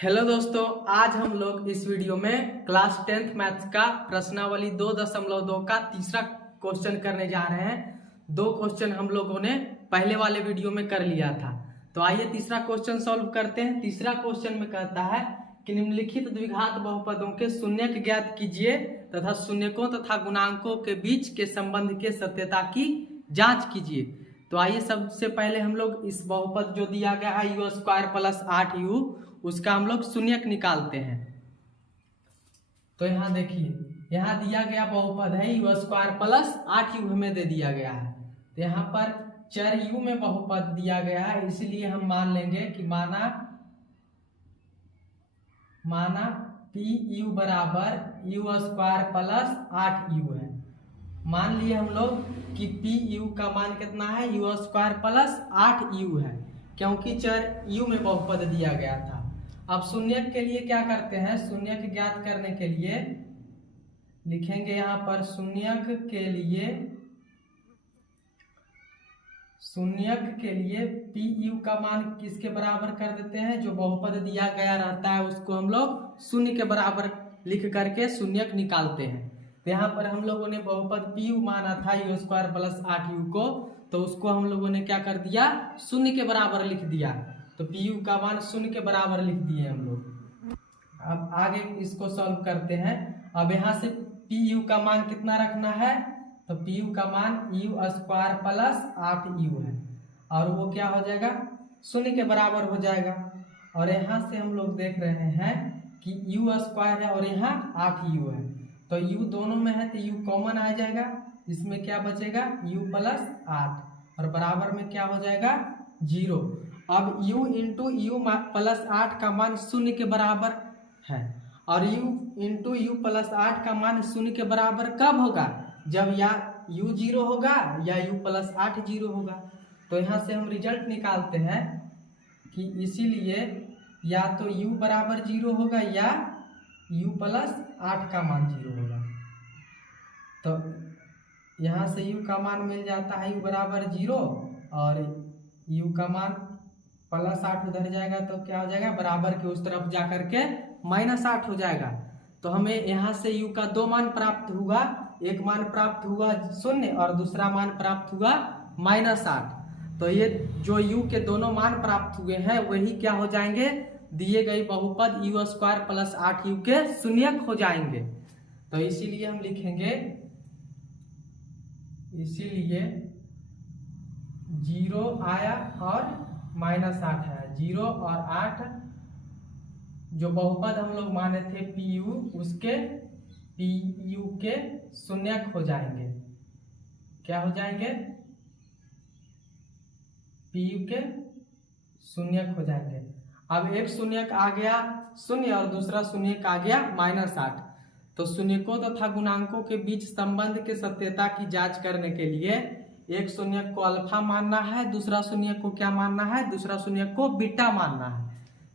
Hello दोस्तों, आज हम लोग इस वीडियो में क्लास 10th मैथ्स का प्रश्नावली 2.2 का तीसरा क्वेश्चन करने जा रहे हैं। दो क्वेश्चन हम लोगों ने पहले वाले वीडियो में कर लिया था, तो आइए तीसरा क्वेश्चन सॉल्व करते हैं। तीसरा क्वेश्चन में कहता है कि निम्नलिखित द्विघात बहुपदों के शून्यक ज्ञात कीजिए तथा शून्यकों तथा गुणांकों के बीच के संबंध के सत्यता की जांच कीजिए। तो आइए सबसे पहले हम लोग इस बहुपद जो दिया गया है u² + 8u, उसका हम लोग शून्यक निकालते हैं। तो यहाँ देखिए, यहाँ दिया गया बहुपद है u² + 8u हमें दे दिया गया है। तो यहाँ पर चर u में बहुपद दिया गया है, इसलिए हम मान लेंगे कि माना pu बराबर u² + 8u है। मान लिए हम लोग कि pu का मान कितना है, u² + 8u है, क्योंकि चर u में बहुपद दिया गया था। अब शून्यक के लिए क्या करते हैं, शून्यक ज्ञात करने के लिए लिखेंगे यहाँ पर शून्यक के लिए pu का मान किसके बराबर कर देते हैं, जो बहुपद दिया गया रहता है उसको हम लोग शून्य के बराबर लिख करके शून्यक निकालते हैं। तो यहाँ पर हम लोगों ने बहुपद pu माना था u² + 8u को, तो उसको हम लोगों ने क्या कर दिया, शून्य के बराबर लिख दिया। तो pu का मान शून्य के बराबर लिख दिए हम लोग। अब आगे इसको सॉल्व करते हैं। अब यहाँ से pu का मान कितना रखना है, तो pu का मान u² + 8u है, और वो क्या हो जाएगा, शून्य के बराबर हो जाएगा। और यहाँ से हम लोग देख रहे हैं कि u² है और यहाँ 8u है, तो u दोनों में है तो u कॉमन आ जाएगा, इसमें क्या बचेगा u + 8 और बराबर में क्या हो जाएगा 0। अब u × u + 8 का मान शून्य के बराबर है, और u × u + 8 का मान शून्य के बराबर कब होगा, जब या u 0 होगा या u + 8 0 होगा। तो यहाँ से हम रिजल्ट निकालते हैं कि इसीलिए या तो u बराबर 0 होगा या u + 8 का मान 0 होगा। तो यहाँ से u का मान मिल जाता है u बराबर 0, और u का मान +8 उधर जाएगा तो क्या हो जाएगा, बराबर के उस तरफ जा करके -8 हो जाएगा। तो हमें यहाँ से u का दो मान प्राप्त हुआ, एक मान प्राप्त हुआ 0 और दूसरा मान प्राप्त हुआ -8। तो ये जो u के दोनों मान प्राप्त हुए हैं वही क्या हो जाएंगे, दिए गए बहुपद u² + 8u के शून्यक हो जाएंगे। तो इसीलिए हम लिखेंगे, इसीलिए 0 आया और -8 है, 0 और 8 जो बहुपद हम लोग माने थे pu, उसके pu के शून्यक हो जाएंगे। क्या हो जाएंगे, pu के शून्यक हो जाएंगे। अब एक शून्यक आ गया 0 और दूसरा शून्यक आ गया -8। तो शून्यकों तथा गुणांकों के बीच संबंध के सत्यता की जांच करने के लिए एक शून्यक को अल्फा मानना है, दूसरा शून्यक को क्या मानना है, दूसरा शून्यक को बीटा मानना है।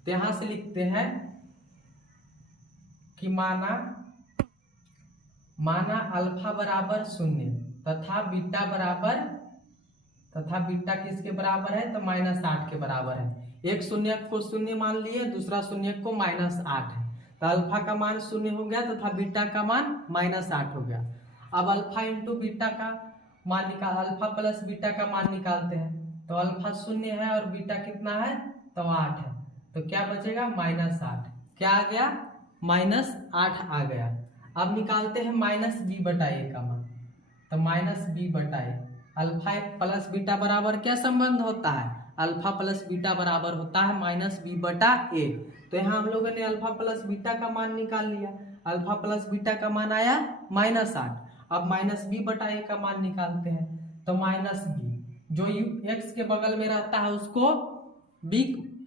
तो यहां से लिखते हैं कि माना अल्फा बराबर 0 तथा बीटा किसके बराबर है, तो -8 के बराबर है। एक शून्यक को 0 मान लिए, दूसरा शून्यक को -8 है, तो अल्फा का मान 0 हो गया तथा बीटा का मान -8 हो गया। अब अल्फा × बीटा का मान निकाल, अल्फा + बीटा का मान निकालते हैं। तो अल्फा 0 है और बीटा कितना है, तो 8 है, तो क्या बचेगा -8। क्या आ गया, -8 आ गया। अब निकालते हैं -b/a का मान। तो -b/a, अल्फा + बीटा बराबर क्या संबंध होता है, अल्फा + बीटा बराबर होता है -b/a। तो यहाँ हम लोगों ने अल्फा + बीटा का मान निकाल लिया, अल्फा + बीटा का मान आया -8। अब -b/a का मान निकालते हैं, तो -b, जो x के बगल में रहता है उसको b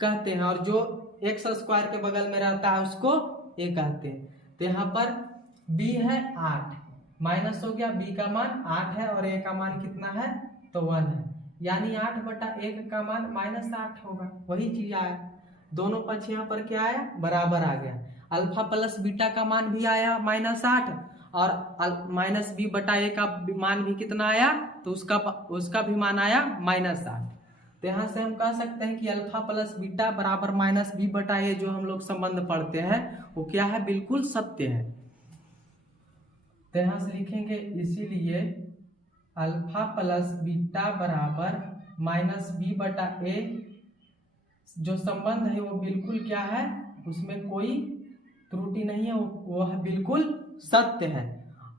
कहते हैं, और जो x² के बगल में रहता है उसको a कहते हैं। तो यहाँ पर b है 8, माइनस हो गया, b का मान 8 है और a का मान कितना है, तो 1 है, यानी 8/1 का मान -8 होगा। वही चीज आया, दोनों पक्ष यहाँ पर क्या आया, बराबर आ गया। अल्फा + बीटा का मान भी आया -8 और -b/a का मान भी कितना आया, तो उसका भी मान आया -8। तो यहाँ से हम कह सकते हैं कि अल्फा प्लस बीटा बराबर माइनस बी बटा ए जो हम लोग संबंध पढ़ते हैं वो क्या है, बिल्कुल सत्य है। तो यहाँ से लिखेंगे इसीलिए अल्फा प्लस बीटा बराबर माइनस बी बटा ए जो संबंध है वो बिल्कुल क्या है, उसमें कोई त्रुटि नहीं है, वो है बिल्कुल सत्य है।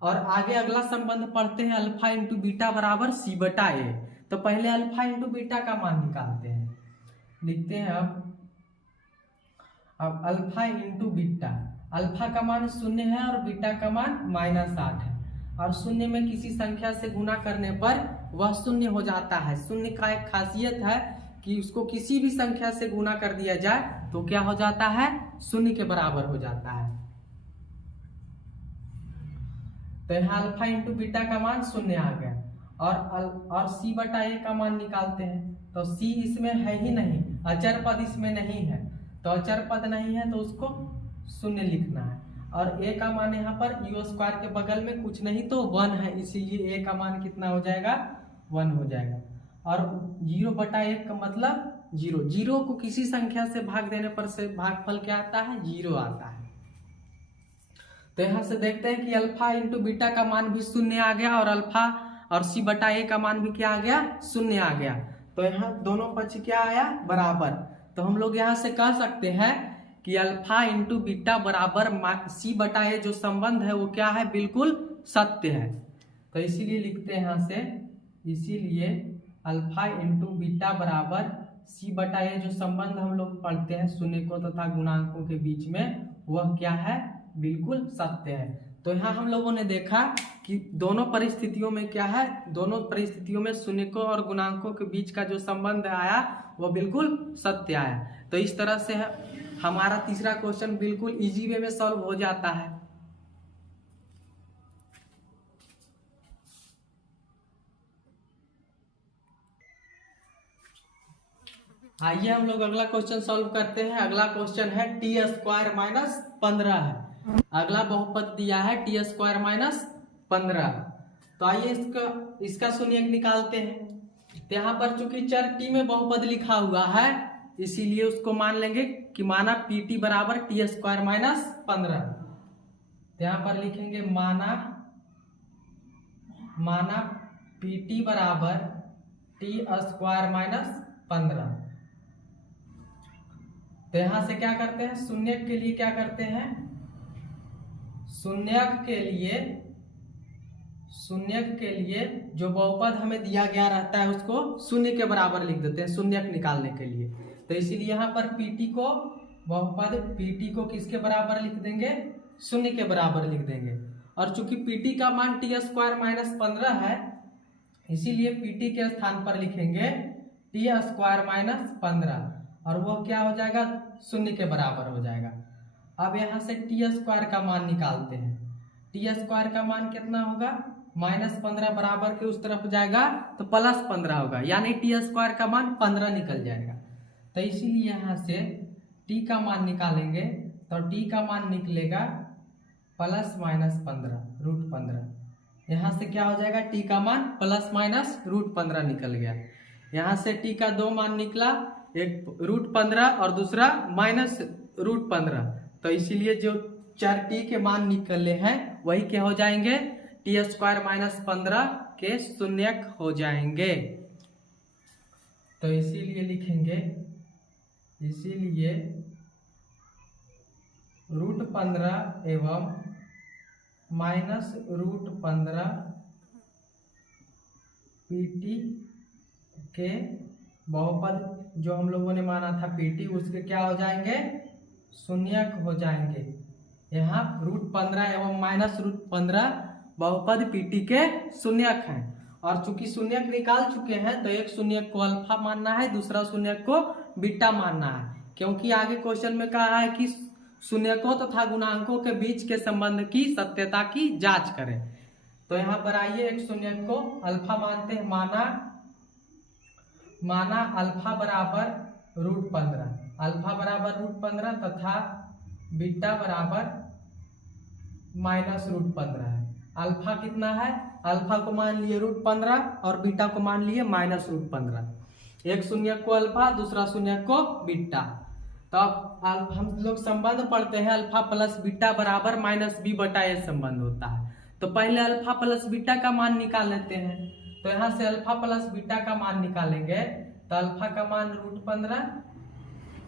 और आगे अगला संबंध पढ़ते हैं अल्फा इंटू बीटा बराबर सी बटा ए। तो पहले अल्फा इंटू बीटा का मान निकालते हैं। लिखते हैं अब अल्फा इंटू बीटा, अल्फा का मान 0 है और बीटा का मान -8 है। और 0 में किसी संख्या से गुना करने पर वह 0 हो जाता है। 0 का एक खासियत है कि उसको किसी भी संख्या से गुना कर दिया जाए तो क्या हो जाता है, 0 के बराबर हो जाता है। तो यहाँ अल्फा इंटू बीटा का मान 0 आ गया। और सी बटा ए का मान निकालते हैं। तो सी इसमें है ही नहीं, अचर पद इसमें नहीं है, तो अचर पद नहीं है तो उसको 0 लिखना है। और ए का मान यहाँ पर यू स्क्वायर के बगल में कुछ नहीं तो 1 है, इसीलिए ए का मान कितना हो जाएगा, 1 हो जाएगा। और 0 बटा 1 का मतलब 0, 0 को किसी संख्या से भाग देने पर से भागफल क्या आता है, 0 आता है। तो यहाँ से देखते हैं कि अल्फा इंटू बीटा का मान भी 0 आ गया और अल्फा और सी बटा ए का मान भी क्या आ गया, 0 आ गया। तो यहाँ दोनों पक्ष क्या आया, बराबर। तो हम लोग यहाँ से कह सकते हैं कि अल्फा इंटू बीटा बराबर सी बटा ए जो संबंध है वो क्या है, बिल्कुल सत्य है। तो इसीलिए लिखते हैं यहाँ से, इसीलिए अल्फा इंटू बीटा बराबर सी बटा ए जो संबंध हम लोग पढ़ते हैं शून्य को तथा गुणांकों के बीच में, वह क्या है, बिल्कुल सत्य है। तो यहाँ हम लोगों ने देखा कि दोनों परिस्थितियों में क्या है, दोनों परिस्थितियों में शून्यकों और गुणांकों के बीच का जो संबंध आया वो बिल्कुल सत्य आया। तो इस तरह से हमारा तीसरा क्वेश्चन बिल्कुल इजी वे में सॉल्व हो जाता है। आइए हम लोग अगला क्वेश्चन सॉल्व करते हैं। अगला क्वेश्चन है टी स्क्वायर माइनस 15 है। अगला बहुपद दिया है टी स्क्वायर माइनस 15। तो आइए इसका शून्यक निकालते हैं। तो यहाँ पर चूंकि चर टी में बहुपद लिखा हुआ है इसीलिए उसको मान लेंगे कि माना पी टी बराबर टी स्क्वायर माइनस 15। तो यहाँ पर लिखेंगे माना पी टी बराबर टी स्क्वायर माइनस 15। तो यहां से क्या करते हैं, शून्यक के लिए क्या करते हैं, शून्यक के लिए जो बहुपद हमें दिया गया रहता है उसको 0 के बराबर लिख देते हैं शून्यक निकालने के लिए। तो इसीलिए यहाँ पर पीटी को बहुपद पीटी को किसके बराबर लिख देंगे, 0 के बराबर लिख देंगे। और चूंकि पीटी का मान टी स्क्वायर माइनस 15 है इसीलिए पीटी के स्थान पर लिखेंगे टी स्क्वायर माइनस 15 और वो क्या हो जाएगा, 0 के बराबर हो जाएगा। अब यहाँ से टी स्क्वायर का मान निकालते हैं। टी स्क्वायर का मान कितना होगा, -15 बराबर के उस तरफ जाएगा तो +15 होगा, यानी टी स्क्वायर का मान 15 निकल जाएगा। तो इसीलिए यहाँ से टी का मान निकालेंगे तो टी का मान निकलेगा ±15 √15। यहाँ से क्या हो जाएगा, टी का मान ±√15 निकल गया। यहाँ से टी का 2 मान निकला, एक √15 और दूसरा -√15। तो इसीलिए जो चर टी के मान निकले हैं वही क्या हो जाएंगे, टी स्क्वायर -15 के शून्यक हो जाएंगे। तो इसीलिए लिखेंगे, इसीलिए √15 एवं -√15 पीटी के बहुपद जो हम लोगों ने माना था पीटी उसके क्या हो जाएंगे, शून्यक हो जाएंगे। यहाँ √15 एवं -√15 बहुपद पीटी के शून्यक हैं। और चूंकि शून्यक निकाल चुके हैं तो एक शून्यक को अल्फा मानना है, दूसरा शून्यक को बीटा मानना है, क्योंकि आगे क्वेश्चन में कहा है कि शून्यकों तथा गुणांकों के बीच के संबंध की सत्यता की जांच करें। तो यहाँ पर आइए एक शून्यक को अल्फा मानते हैं। माना अल्फा बराबर √15, अल्फा बराबर √15 तथा बीटा बराबर -√15 है। अल्फा कितना है, अल्फा को मान लिए √15 और बीटा को मान लिए -√15। एक शून्यक को अल्फा, दूसरा शून्यक को बीटा। तो अब हम लोग संबंध पढ़ते हैं अल्फा प्लस बीटा बराबर माइनस बी बटा ए संबंध होता है। तो पहले अल्फा प्लस बीटा का मान निकाल लेते हैं। तो यहाँ से अल्फा प्लस बीटा का मान निकालेंगे तो अल्फा का मान √15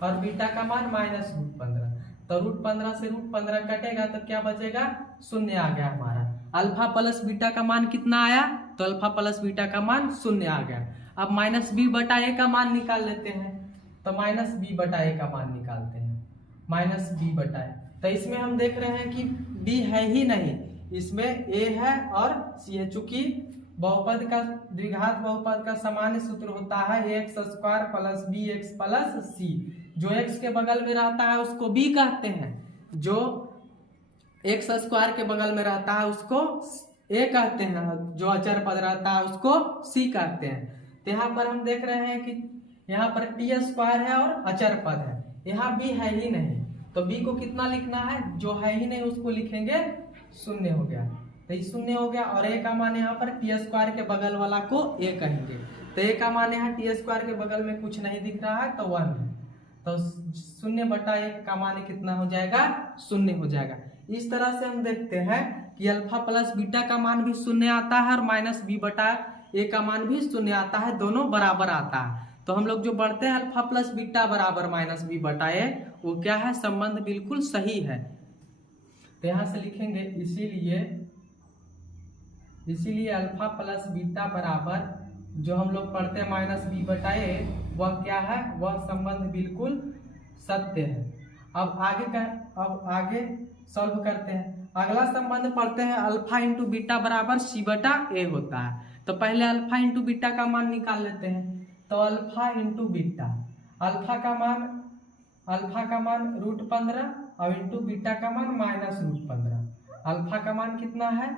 और बीटा का मान -√15। तो √15 से √15 कटेगा तो क्या बचेगा, शून्य आ गया हमारा। अल्फा प्लस बीटा का मान कितना आया, तो अल्फा प्लस बीटा का मान शून्य आ गया। अब माइनस बी बटा ए का मान निकाल लेते हैं। तो माइनस बी बटा ए का मान निकालते हैं, माइनस बी बटा ए। तो इसमें हम देख रहे हैं कि बी है ही नहीं, इसमें ए है और सी है। चूंकि बहुपद का द्विघात बहुपद का सामान्य सूत्र होता है X square plus B X plus C. जो एक्स के बगल में रहता है उसको बी कहते हैं, जो एक्स स्क्वायर के बगल में रहता है उसको ए कहते हैं, जो अचर पद रहता है उसको सी कहते हैं। तो यहाँ पर हम देख रहे हैं कि यहाँ पर टी स्क्वायर है और अचर पद है, यहाँ बी है ही नहीं। तो बी को कितना लिखना है, जो है ही नहीं उसको लिखेंगे शून्य हो गया। तो ये शून्य हो गया और ए का मान यहाँ पर टी स्क्वायर के बगल वाला को ए कहेंगे। तो ए का मान यहाँ टी स्क्वायर के बगल में कुछ नहीं दिख रहा है तो 1 है। तो 0 बटा 1 का मान कितना हो जाएगा, 0 हो जाएगा। इस तरह से हम देखते हैं कि अल्फा प्लस बीटा का मान भी 0 आता है और माइनस बी बटा ए का मान भी 0 आता है, दोनों बराबर आता है। तो हम लोग जो बढ़ते हैं अल्फा प्लस बीटा बराबर माइनस बी बटा ए, वो क्या है, संबंध बिल्कुल सही है। तो यहां से लिखेंगे इसीलिए अल्फा प्लस बीटा बराबर जो हम लोग पढ़ते हैं माइनस बी बटा ए, वह क्या है, वह संबंध बिल्कुल सत्य है। अब आगे सॉल्व करते हैं। अगला संबंध पढ़ते हैं अल्फा इंटू बीटा बराबर सी बटा ए होता है। तो पहले अल्फा इंटू बीटा का मान निकाल लेते हैं। तो अल्फा इंटू बीटा, अल्फा का मान √15 और इंटू बीटा का मान -√15। अल्फा का मान कितना है,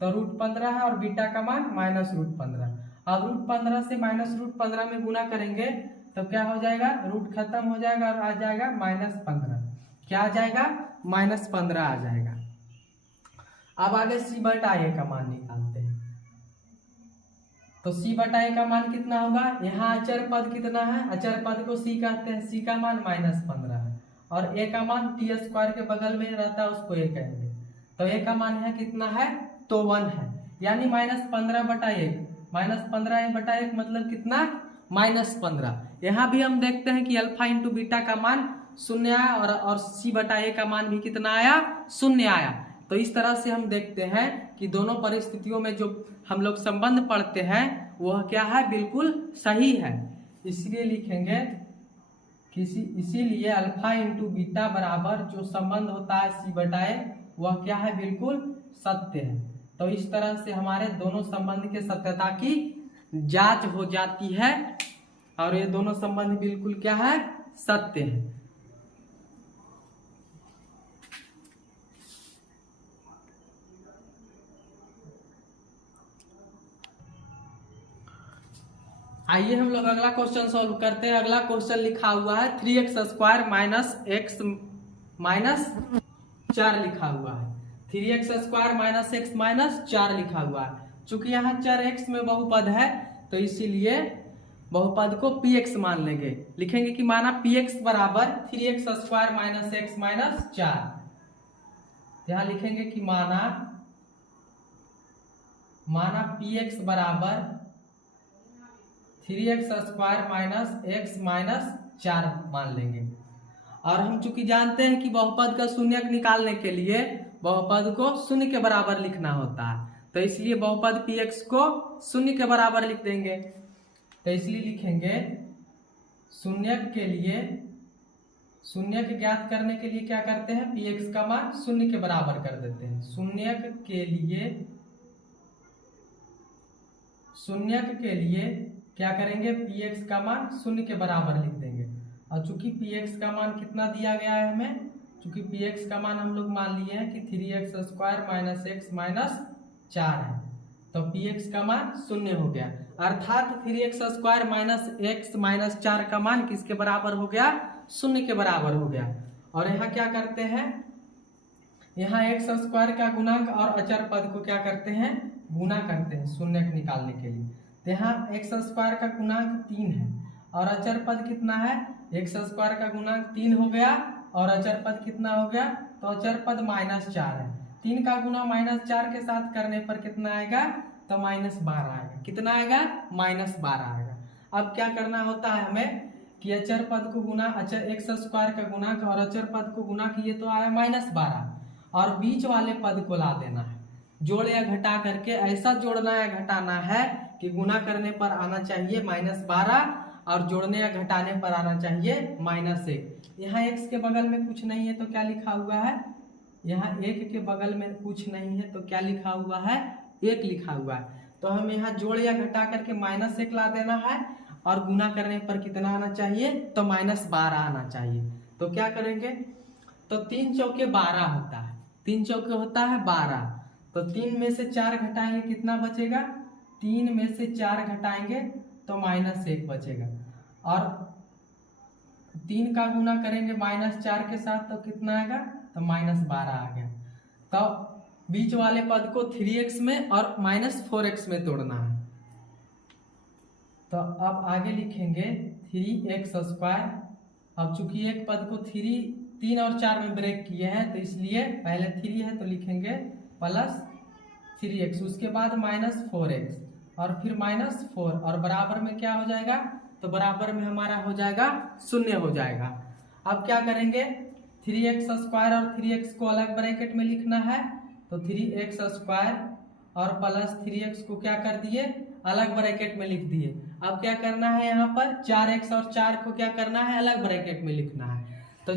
तो √15 है और बीटा का मान -√15। अब √15 से -√15 में गुना करेंगे तो क्या हो जाएगा, रूट खत्म हो जाएगा और आ जाएगा -15। क्या आ जाएगा, -15 आ जाएगा। अब आगे सी बटा ए का मान निकालते हैं। तो सी बटा ए का मान कितना होगा, यहाँ अचर पद कितना है, अचर पद को सी कहते हैं, सी का मान -15 है और ए का मान टी स्क्वायर के बगल में रहता है उसको ए कहेंगे। तो ए का मान है कितना है, तो 1 है, यानी -15 बटा 1, -15 बटा 1 मतलब कितना, -15। यहाँ भी हम देखते हैं कि अल्फा इंटू बीटा का मान 0 आया और सी बटा ए का मान भी कितना आया, 0 आया। तो इस तरह से हम देखते हैं कि दोनों परिस्थितियों में जो हम लोग संबंध पढ़ते हैं वह क्या है, बिल्कुल सही है। इसलिए लिखेंगे कि इसीलिए अल्फा इंटू बीटा बराबर जो संबंध होता है सी बटा ए, वह क्या है, बिल्कुल सत्य है। तो इस तरह से हमारे दोनों संबंध के सत्यता की जांच हो जाती है और ये दोनों संबंध बिल्कुल क्या है, सत्य है। आइए हम लोग अगला क्वेश्चन सॉल्व करते हैं। अगला क्वेश्चन लिखा हुआ है 3x² माइनस x माइनस 4 लिखा हुआ है। 3x² माइनस x माइनस 4 लिखा हुआ है। चूंकि यहाँ चर x में बहुपद है तो इसीलिए बहुपद को px मान लेंगे। लिखेंगे कि माना px बराबर 3x² माइनस x माइनस 4। यहाँ लिखेंगे कि माना px बराबर 3x² माइनस x माइनस 4 मान लेंगे। और हम चूंकि जानते हैं कि बहुपद का शून्यक निकालने के लिए बहुपद को 0 के बराबर लिखना होता है, तो इसलिए बहुपद px को 0 के बराबर लिख देंगे। तो इसलिए लिखेंगे शून्यक ज्ञात करने के लिए क्या करते हैं, px का मान 0 के बराबर कर देते हैं। शून्यक के लिए क्या करेंगे, px का मान 0 के बराबर लिख देंगे। और चूंकि px का मान कितना दिया गया है हमें, चूंकि px का मान हम लोग मान लिए हैं कि 3x² माइनस x माइनस 4 है, तो px का मान 0 हो गया। अर्थात 3x² माइनस x माइनस 4 का मान किसके बराबर हो गया, 0 के बराबर हो गया। और यहाँ क्या करते हैं, यहाँ x² का गुणांक और अचर पद को क्या करते हैं, गुना करते हैं शून्यक निकालने के लिए। तो यहाँ x² का गुणांक 3 है और अचर पद कितना है, एक्स स्क्वायर का गुणांक 3 हो गया और अचर पद कितना हो गया, तो अचर पद -4 है। 3 का गुना -4 के साथ करने पर कितना आएगा, तो -12 आएगा। कितना आएगा, -12 आएगा। अब क्या करना होता है हमें कि अचर पद को गुना अचर एक्स स्क्वायर का गुणांक और अचर पद को गुना किए तो आया -12 और बीच वाले पद को ला देना है, जोड़ या घटा करके ऐसा जोड़ना या घटाना है कि गुना करने पर आना चाहिए -12 और जोड़ने या घटाने पर आना चाहिए -1। यहाँ x के बगल में कुछ नहीं है तो क्या लिखा हुआ है, यहाँ 1 के बगल में कुछ नहीं है तो क्या लिखा हुआ है, 1 लिखा हुआ है। तो हम यहाँ जोड़ या घटा करके -1 ला देना है और गुना करने पर कितना आना चाहिए, तो -12 आना चाहिए। तो क्या करेंगे, तो 3 चौके 12 होता है, 3 चौके होता है 12, तो 3 में से 4 घटाएंगे कितना बचेगा, 3 में से 4 घटाएंगे तो -1 बचेगा और 3 का गुना करेंगे -4 के साथ तो कितना आएगा, तो -12 आ गया। तो बीच वाले पद को 3x में और -4x में तोड़ना है। तो अब आगे लिखेंगे 3x स्क्वायर। अब चूंकि एक पद को 3 और 4 में ब्रेक किए हैं तो इसलिए पहले 3 है तो लिखेंगे +3x, उसके बाद -4x और फिर -4 और बराबर में क्या हो जाएगा, तो बराबर में हमारा हो जाएगा 0 हो जाएगा। अब क्या करेंगे, 3x स्क्वायर और 3x को अलग ब्रैकेट में लिखना है, तो 3x स्क्वायर और +3x को क्या कर दिए, अलग ब्रैकेट में लिख दिए। अब क्या करना है, यहाँ पर 4x और 4 को क्या करना है, अलग ब्रैकेट में लिखना है। तो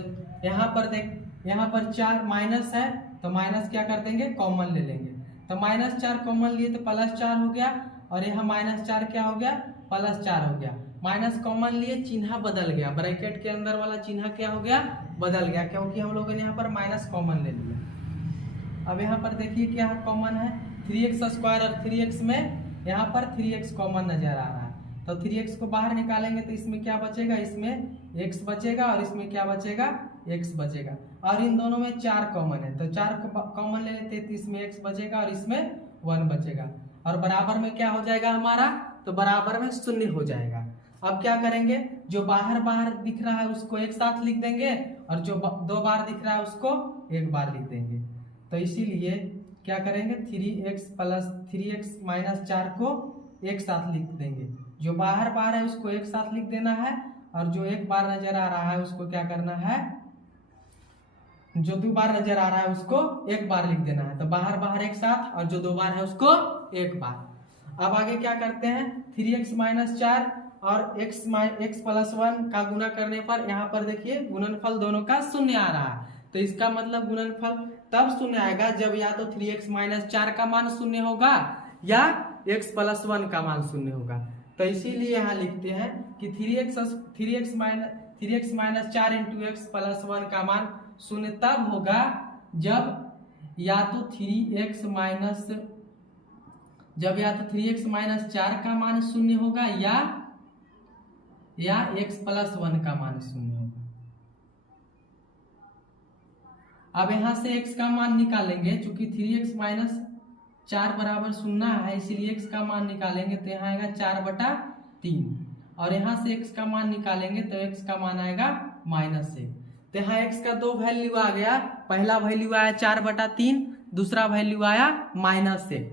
यहाँ पर देख, यहाँ पर 4 माइनस है तो माइनस क्या कर देंगे, कॉमन ले लेंगे। तो -4 कॉमन लिए तो +4 हो गया और यहाँ -4 क्या हो गया, +4 हो गया। माइनस कॉमन लिए, चिन्ह बदल गया, ब्रैकेट के अंदर वाला चिन्ह क्या हो गया, बदल गया, क्योंकि हम लोगों ने यहाँ पर माइनस कॉमन ले लिया। अब यहाँ पर देखिए क्या कॉमन है, 3x स्क्वायर और 3x में यहाँ पर 3x कॉमन नजर आ रहा है, तो 3x को बाहर निकालेंगे तो इसमें क्या बचेगा, इसमें x बचेगा और इसमें क्या बचेगा, x बचेगा। और इन दोनों में 4 कॉमन है तो 4 को कॉमन ले लेते हैं तो इसमें x बचेगा और इसमें 1 बचेगा और बराबर में क्या हो जाएगा हमारा, तो बराबर में 0 हो जाएगा। अब क्या करेंगे, जो बाहर दिख रहा है उसको एक साथ लिख देंगे और जो 2 बार दिख रहा है उसको एक बार लिख देंगे। तो इसीलिए क्या करेंगे, 3x - 4 को एक साथ लिख देंगे, जो बाहर है उसको एक साथ लिख देना है और जो एक बार नजर आ रहा है उसको क्या करना है, जो 2 बार नजर आ रहा है उसको एक बार लिख देना है। तो बाहर एक साथ और जो 2 बार है उसको एक बार। अब आगे क्या करते हैं, 3x - 4 और x + 1 का गुना करने पर यहाँ पर देखिए गुणनफल दोनों का 0 आ रहा है। तो इसका मतलब गुणनफल तब 0 आएगा जब या तो 3x - 4 का मान 0 होगा या x + 1 का मान 0 होगा। तो इसीलिए यहाँ लिखते हैं कि 3x - 4 × x + 1 का मान 0 तब होगा जब या तो 3x - 4 का मान 0 होगा या x + 1 का मान 0 होगा। अब यहाँ से x का मान निकालेंगे, चूंकि 3x - 4 = 0 है इसीलिए x का मान निकालेंगे तो यहाँ आएगा 4/3 और यहाँ से x का मान निकालेंगे तो x का मान आएगा -1। तो यहाँ x का 2 वैल्यू आ गया, पहला वैल्यू आया 4/3, दूसरा वैल्यू आया -1।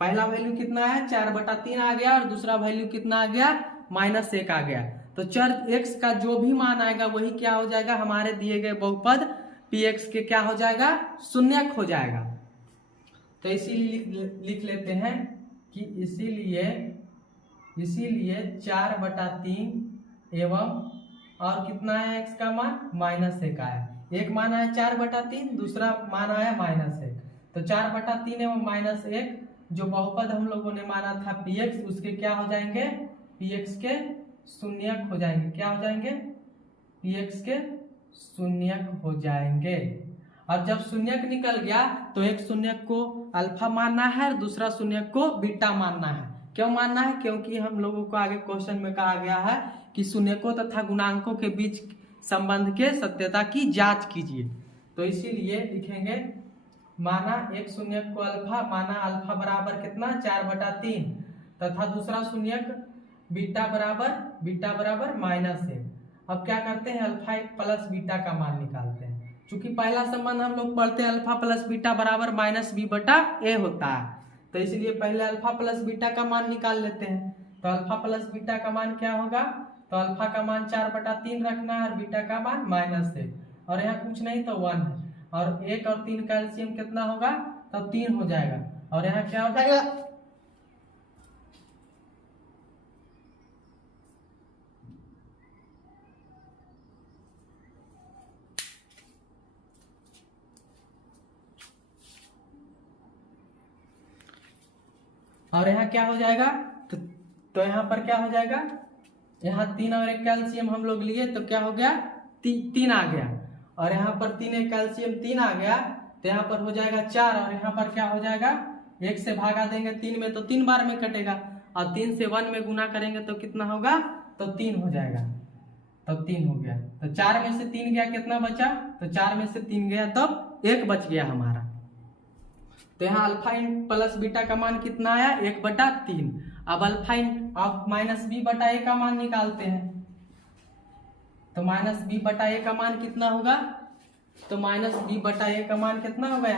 पहला वैल्यू कितना है, 4/3 आ गया और दूसरा वैल्यू कितना आ गया, -1 आ गया। तो चर x का जो भी मान आएगा वही क्या हो जाएगा, हमारे दिए गए बहुपद px के क्या हो जाएगा, शून्यक हो जाएगा। तो इसीलिए लिख लेते हैं कि इसीलिए 4/3 एवं और कितना है x का मान, -1 आया। एक मान आया 4/3, दूसरा मान आया -1। तो 4/3 एवं -1 जो बहुपद हम लोगों ने माना था px, उसके क्या हो जाएंगे, px के शून्यक हो जाएंगे। क्या हो जाएंगे, px के शून्यक हो जाएंगे। और जब शून्यक निकल गया तो एक शून्यक को अल्फा मानना है और दूसरा शून्यक को बीटा मानना है। क्यों मानना है, क्योंकि हम लोगों को आगे क्वेश्चन में कहा गया है कि शून्यकों तथा गुणांकों के बीच संबंध के सत्यता की जांच कीजिए। तो इसीलिए लिखेंगे, माना एक शून्यक को अल्फा, माना अल्फा बराबर कितना, 4/3 तथा दूसरा शून्यक बीटा बराबर -1। अब क्या करते हैं, अल्फा प्लस बीटा का मान निकालते हैं। चूंकि पहला संबंध हम लोग पढ़ते हैं अल्फा प्लस बीटा बराबर -b/a होता है, तो इसलिए पहले अल्फा प्लस बीटा का मान निकाल लेते हैं। तो अल्फा प्लस बीटा का मान क्या होगा, तो अल्फा का मान 4/3 रखना है और बीटा का मान -1, और यहाँ कुछ नहीं तो 1 है, और 1 और 3 का एलसीएम कितना होगा, तो 3 हो जाएगा। और यहाँ क्या हो जाएगा, और यहाँ क्या हो जाएगा, तो यहाँ पर क्या हो जाएगा, यहाँ 3 और 1 कैल्शियम हम लोग लिए तो क्या हो गया, 3 आ गया, और यहाँ पर 3 1 कैल्शियम 3 आ गया, तो यहाँ पर हो जाएगा 4, और यहाँ पर क्या हो जाएगा, 1 से भागा देंगे 3 में तो 3 बार में कटेगा, और 3 से 1 में गुना करेंगे तो कितना होगा, तो 3 हो जाएगा, तो 3 हो गया। तो 4 में से 3 गया, कितना बचा, तो 4 में से 3 गया तो 1 बच गया हमारा। तो यहाँ अल्फा प्लस बीटा का मान कितना आया, 1/3। अब अल्फा अब -b/a का मान निकालते हैं। तो -b/a का मान कितना होगा, तो -b/a का मान कितना होगा,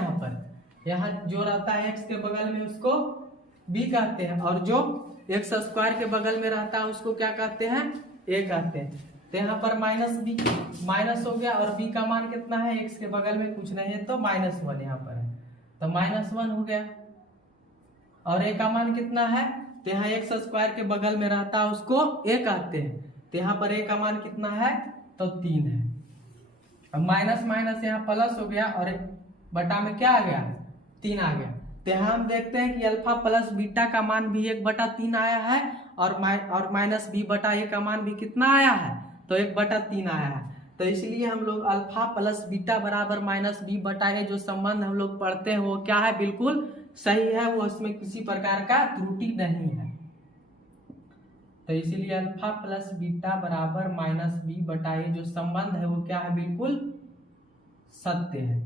यहाँ जो रहता है x के बगल में उसको b कहते हैं, और जो x² के बगल में रहता है उसको क्या कहते हैं, a कहते हैं। तो यहाँ पर -b माइनस हो गया, और b का मान कितना है, x के बगल में कुछ नहीं है तो -1 यहाँ पर है, तो -1 हो गया। और a का मान कितना है, तो यहाँ x² के बगल में रहता है उसको a कहते हैं, तो यहाँ पर a का मान कितना है, तो 3 है। अब माइनस माइनस यहाँ प्लस हो गया, और बटा में क्या आ गया, 3 आ गया। तो यहाँ हम देखते हैं कि अल्फा प्लस बीटा का मान भी 1/3 आया है, और -b/a का मान भी कितना आया है, तो 1/3 आया है। तो इसलिए हम लोग अल्फा प्लस बीटा बराबर -b/a जो संबंध हम लोग पढ़ते हैं वो क्या है, बिल्कुल सही है, वो इसमें किसी प्रकार का त्रुटि नहीं है। तो इसीलिए अल्फा प्लस बीटा बराबर -b/a जो संबंध है वो क्या है, बिल्कुल सत्य है।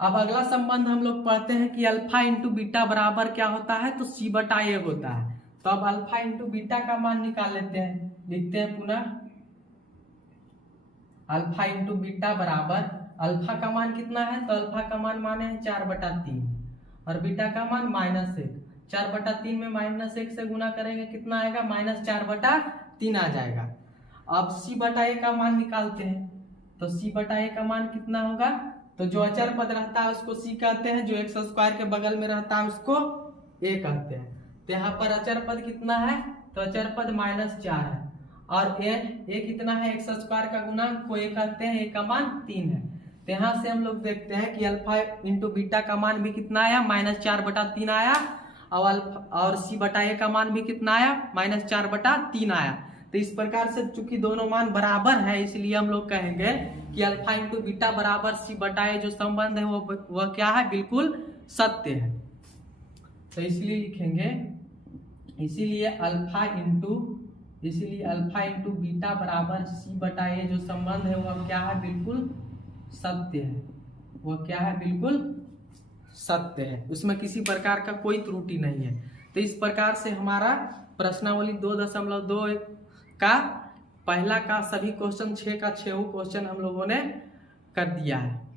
अब अगला संबंध हम लोग पढ़ते हैं कि अल्फा इंटू बीटा बराबर क्या होता है, तो c/a होता है। तो अब अल्फा इंटू बीटा का मान निकाल लेते हैं, लिखते हैं पुनः अल्फा इंटू बीटा बराबर, अल्फा का मान कितना है, तो अल्फा का मान माने है 4/3, और बीटा का मान -1। 4/3 में -1 से गुना करेंगे कितना आएगा, -4/3 आ जाएगा। अब c/a का मान निकालते हैं, तो c/a का मान कितना होगा, तो जो अचर पद रहता है उसको c कहते हैं, जो x² के बगल में रहता है उसको a कहते हैं। तो यहाँ पर अचर पद कितना है, तो अचर पद -4 है, और a कितना है, x² का गुणांक को a कहते हैं, a का मान 3 है। तो यहाँ से हम लोग देखते हैं कि अल्फा इंटू बीटा का मान भी कितना आया, -4/3 आया, और c/a का मान भी कितना आया, -4/3 आया। तो इस प्रकार से चूंकि दोनों मान बराबर है, इसलिए हम लोग कहेंगे कि अल्फा इंटू बीटा बराबर c/a जो संबंध है वह क्या है, बिल्कुल सत्य है। तो इसलिए लिखेंगे, इसीलिए अल्फा इंटू बीटा बराबर c/a जो संबंध है वह क्या है, बिल्कुल सत्य है, वह क्या है, बिल्कुल सत्य है, उसमें किसी प्रकार का कोई त्रुटि नहीं है। तो इस प्रकार से हमारा प्रश्नावली 2.2 का पहला का सभी क्वेश्चन 6 का 6 क्वेश्चन हम लोगों ने कर दिया है।